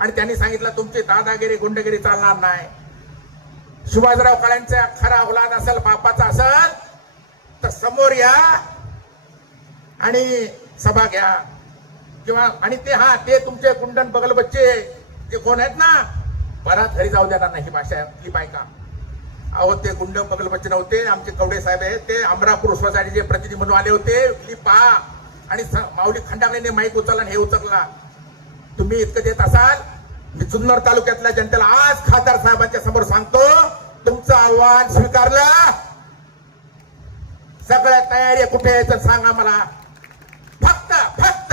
आणि त्यांनी सांगितलं तुमची दादागिरी गुंडगिरी चालणार नाही. शिवाजीराव काळ्यांचा खरा औलाद असेल बापाचा असेल तर समोर या आणि सभा घ्या. किंवा आणि ते हा ते तुमचे कुंडन बगल बच्चे जे कोण आहेत ना? बरात घरी जाऊ देणार नाही ही भाषा ही बायका. अहो ते गुंड बगल बच्चे नव्हते आमचे कवडे साहेब आहेत ते अमरापूर सोसायटीचे प्रतिनिधी म्हणून आले होते. ही पहा आणि स- माऊली खंडागळेने माईक उचलला आणि हे उचलला. तुम्ही इतकं देत असाल मी जुन्नर तालुक्यातल्या जनतेला आज खासदार साहेबांच्या समोर सांगतो तुमचं आव्हान स्वीकारलं. सगळ्या तयारी आहे, कुठे यायचं सांगा मला. फक्त फक्त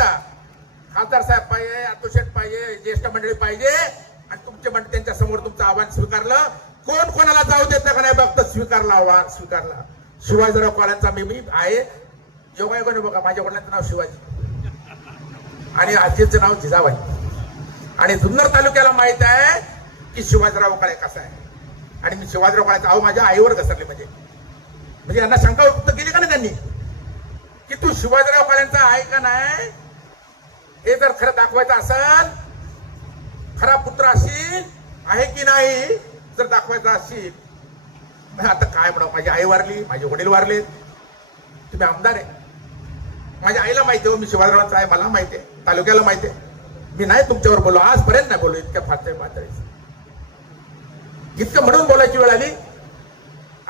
खासदार साहेब पाहिजे अतुशेठ पाहिजे ज्येष्ठ मंडळी पाहिजे आणि तुमचे म्हणजे त्यांच्यासमोर तुमचं आव्हान स्वीकारलं. कोण कोणाला जाऊ देत का नाही बघत स्वीकारलं आव्हान स्वीकारलं. शिवाजीराव कॉलेजचा मी मी आहे. योगायोगाने बघा माझ्या वडिलांचं नाव शिवाजी. आणि आजीचं नाव जिजाबाई. आणि जुन्नर तालुक्याला माहीत आहे की शिवाजीराव काळे कसा आहे. आणि मी शिवाजीराव काळेचा अहो माझ्या आईवर घसरले म्हणजे. म्हणजे यांना शंका व्यक्त केली का नाही त्यांनी? की तू शिवाजीराव काळेंचा आहे का नाही? हे जर खरं दाखवायचं असेल खरा पुत्र असेल आहे की नाही? जर दाखवायचा असेल आता काय म्हणा माझी आई वारली माझे वडील वारले. तुम्ही आमदार आहे. माझ्या आईला माहिती हो मी शिवाजीरावांचा आहे मला माहिती आहे तालुक्याला माहिती आहे. मी नाही तुमच्यावर बोललो आजपर्यंत नाही बोललो इतक्या फाटे पातळीच इतकं म्हणून बोलायची वेळ आली?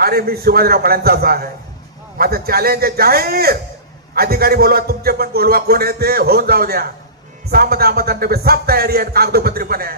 अरे मी शिवाजीराव फळ्यांचाच आहे. माझं चॅलेंज आहे जाहीर. अधिकारी बोलवा तुमचे पण बोलवा कोण आहे ते? होऊन जाऊ द्या. सामदा अहमद सब तयारी आहे कागदोपत्री पण आहे.